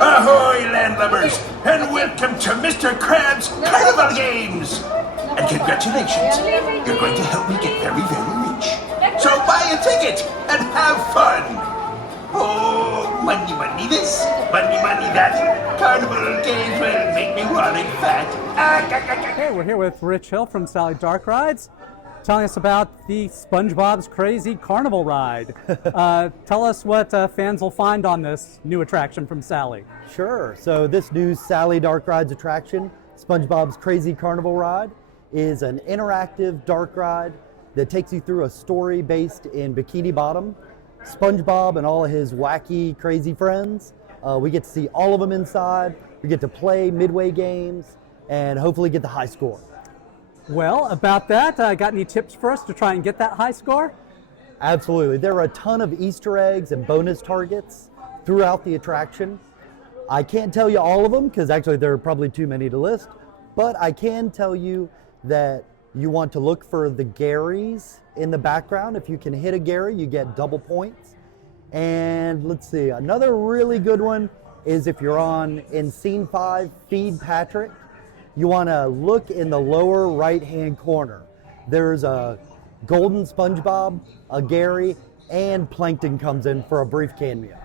Ahoy, landlubbers, and welcome to Mr. Krabs' Carnival Games! And congratulations, you're going to help me get very, very rich. So buy a ticket and have fun! Oh, money, money this, money, money that. Carnival Games will make me running fat. Hey, we're here with Rich Hill from Sally Dark Rides, telling us about the SpongeBob's Crazy Carnival ride. Tell us what fans will find on this new attraction from Sally. Sure. So this new Sally Dark Rides attraction, SpongeBob's Crazy Carnival ride, is an interactive dark ride that takes you through a story based in Bikini Bottom. SpongeBob and all of his wacky, crazy friends. We get to see all of them inside. We get to play midway games and hopefully get the high score. Well, about that, got any tips for us to try and get that high score? Absolutely. There are a ton of Easter eggs and bonus targets throughout the attraction. I can't tell you all of them because actually there are probably too many to list, but I can tell you that you want to look for the Garys in the background. If you can hit a Gary, you get double points. And let's see, another really good one is if you're in Scene 5, Feed Patrick, you want to look in the lower right-hand corner. There's a golden SpongeBob, a Gary, and Plankton comes in for a brief cameo.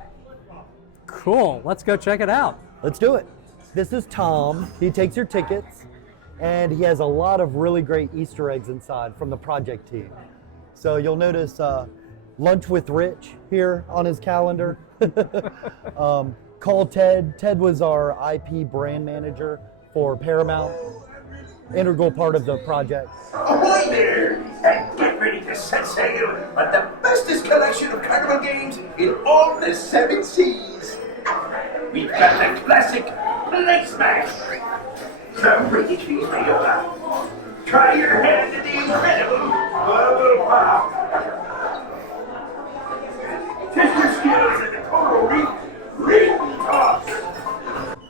Cool, let's go check it out. Let's do it. This is Tom. He takes your tickets, and he has a lot of really great Easter eggs inside from the project team. So you'll notice Lunch with Rich here on his calendar. Call Ted. Ted was our IP brand manager for Paramount, integral part of the project. Ahoy there, and get ready to set sail on the bestest collection of carnival games in all the 7 seas. We've got the classic Blade Smash, the Ricky Cheese Mayola. Try your hand at the incredible Bubble Pop. Test your skills at the Coral Reef Toss.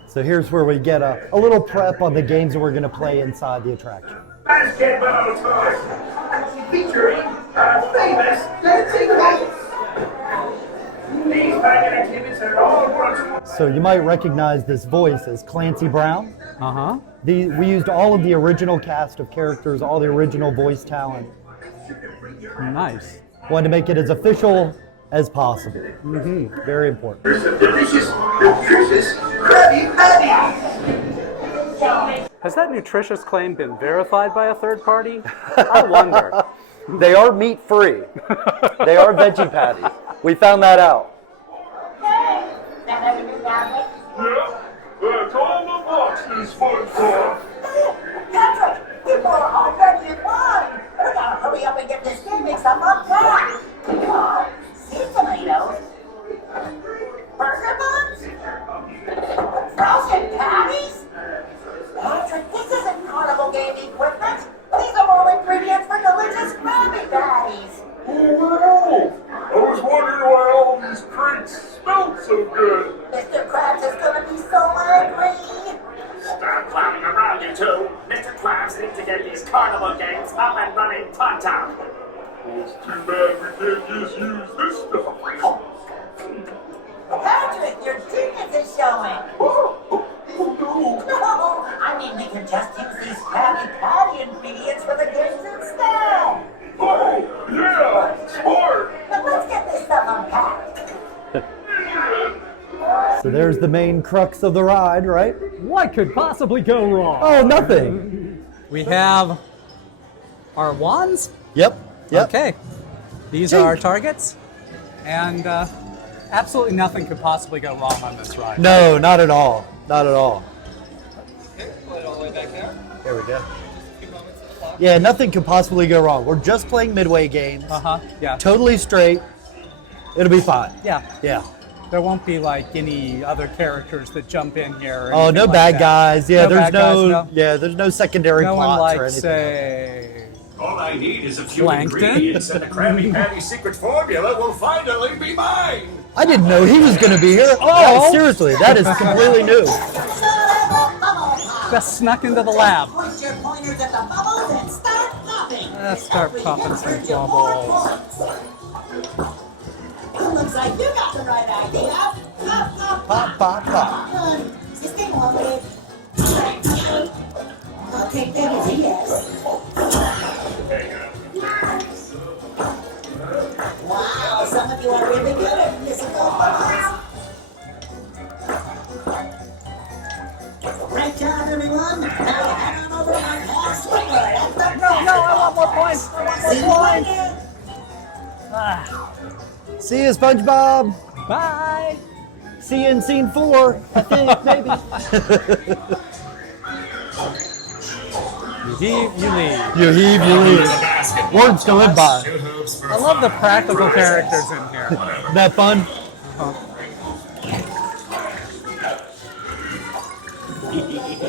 So here's where we get a little prep on the games that we're going to play inside the attraction. Basketball toss, featuring our famous dancing lights. These fine activities are all world. So you might recognize this voice as Clancy Brown. Uh-huh. We used all of the original cast of characters, all the original voice talent. Nice. Wanted to make it as official as possible. Very important. There's some delicious, nutritious Krabby Patties. Has that nutritious claim been verified by a third party? I wonder. They are meat-free. They are veggie patties. We found that out. Yeah, that's all the boxes full for. Patrick, people are already in line. We gotta hurry up and get this game mix up on time. Sea tomatoes? Burger buns? Frozen patties? Patrick, this isn't carnival game equipment. These are all ingredients for delicious Krabby Patties. Oh, I was wondering why all these crates smelled so good. Mr. Krabs is gonna be so angry. Stop clowning around, you two. Mr. Krabs needs to get these carnival games up and running pronto. It's too bad we can't just use this stuff. Patrick, your genius is showing. Oh, no. No, I mean we can just use these Krabby Patty ingredients for the games instead. Oh, yeah, smart. But let's get this stuff unpacked. So there's the main crux of the ride, right? What could possibly go wrong? Oh, nothing. We have our wands. Yep. Okay. These are our targets. And absolutely nothing could possibly go wrong on this ride. No, not at all. Not at all. Okay, pull it all the way back there. There we go. Just a few moments to the clock. Yeah, nothing could possibly go wrong. We're just playing midway games. Yeah. Totally straight. It'll be fine. Yeah. Yeah. There won't be like any other characters that jump in here. Or Oh, anything no like bad that. guys. Yeah, No there's bad guys, yeah, there's no secondary No one plots or like, anything. say, All I need is a few Plankton? ingredients and the Krabby Patty secret formula will finally be mine. I didn't know he was going to be here. Oh, seriously, that is completely new. just snuck into the lab. Point your pointers at the bubbles and start popping. Let's start popping some bubbles. Looks like you got the right idea. Pop, pop, Pop, pop, pop. I'll take that as a yes. Wow, some of you are really good at missing those balls. Great job, everyone. Now head on over to my pal Squidward at the back. No, I want more points. I want See you more points. later. See you, SpongeBob. Bye. See you in scene 4, I think, maybe. You heave, you leave. You heave, you leave. Words to live by. I love the practical characters in here. Isn't that fun?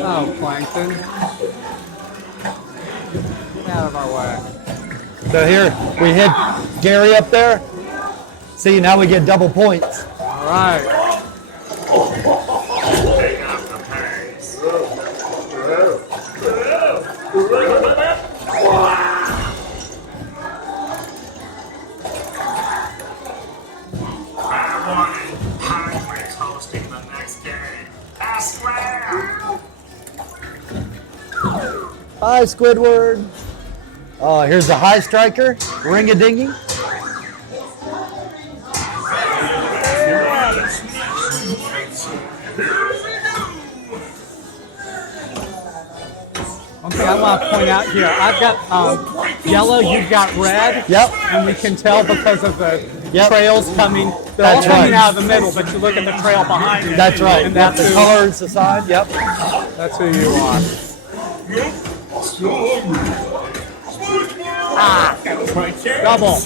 Oh, Plankton. Get out of our way. So here, we hit Gary up there. See, now we get double points. All right. Take off the pace. Hybrid's hosting the next game. I swear. Hi, Squidward. Oh, here's the high striker. Ring-a-dingy. One thing I want to point out here, I've got yellow, you've got red. Yep. And we can tell because of the Yep. trails coming. They're That's all coming right. out of the middle, but you look at the trail behind you. That's right. And that's the who, colors the side. Yep. that's who you are. Ah, double.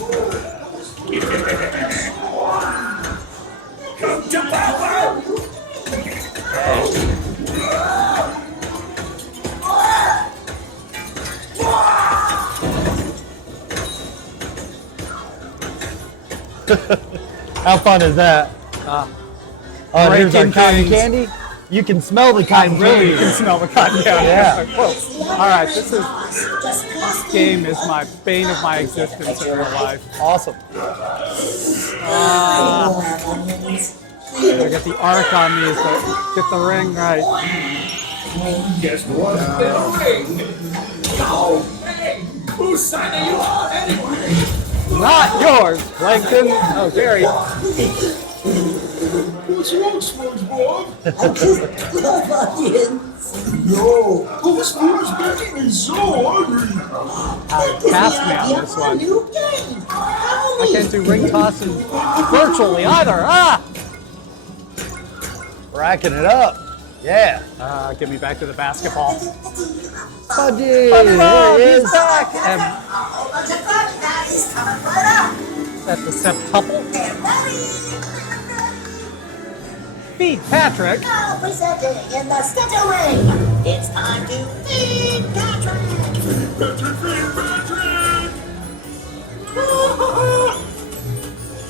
How fun is that? Oh, here's our breaking cotton things. candy. You can smell the I cotton really candy. can smell the cotton candy. Yeah. Close. All right, this game is my bane of my existence in real life. Awesome. I get the arc on these, but get the ring right. Guess what's the ring? Oh, hey, whose side are you on anyway? Not yours, Plankton. Oh, Gary. What's wrong, SpongeBob? I just love onions. No, this food's making me so hungry. Pass me on this one. New game. I can't do ring tossing virtually either. Ah! Racking it up. Yeah. Get me back to the basketball. Fudgy. SpongeBob, There he he's is. back. And Oh, bunch of fun guys coming right up. that's the septuple. Get ready. Feed Patrick. Now presenting in the center ring. It's time to feed Patrick. Patrick!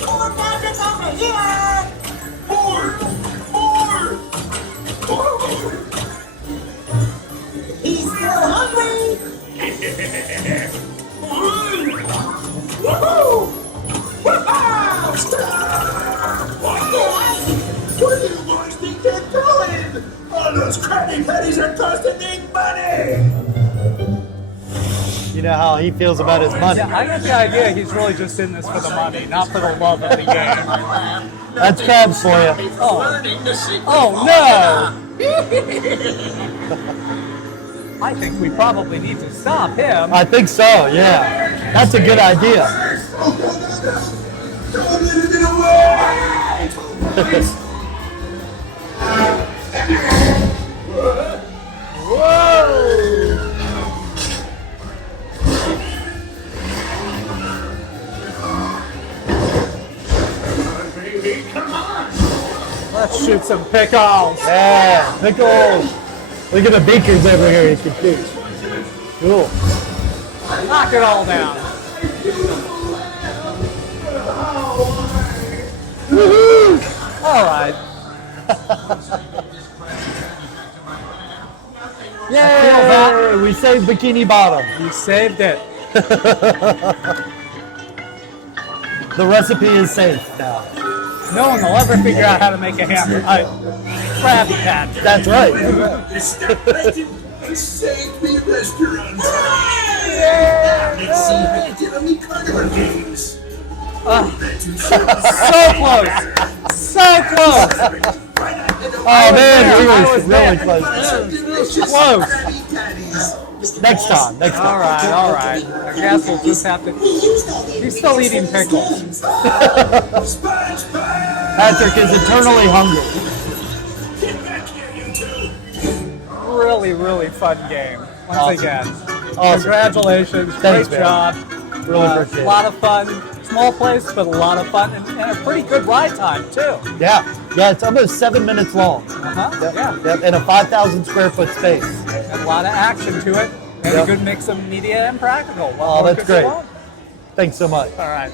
Poor Patrick's over here. More! He's still hungry. Woohoo! Where do you guys think they're going? All those Krabby Patties are costing me money! You know how he feels about his money. Yeah, I get the idea he's really just in this for the money, not for the love of the game. That's crabs for you. Oh no! I think we probably need to stop him. I think so, yeah. That's a good idea. Let's shoot some pickles. Yeah, pickles. Look at the beakers over here you can shoot. Cool. Knock it all down. All right. Yay! We saved Bikini Bottom. You saved it. The recipe is safe now. No one will ever figure out how to make a hammer. Krabby Patty. That's right. Mr. Legend saved me restaurant. Now let's see how you did on the Carnival games. So close. So close. Oh man, I we was were there. really close. Close. Next time. All right. I guess we'll just have to. He's still eating pickles. Patrick is eternally hungry. Really fun game. Once again. Awesome. Congratulations. Thanks, Great man. job. Really appreciate A it. lot of fun. Small place, but a lot of fun and a pretty good ride time too. Yeah, it's almost 7 minutes long. Yep. In a 5,000 square foot space. And a lot of action to it. And Yep. a good mix of media and practical. What Oh, more that's could you great. want? Thanks so much. All right.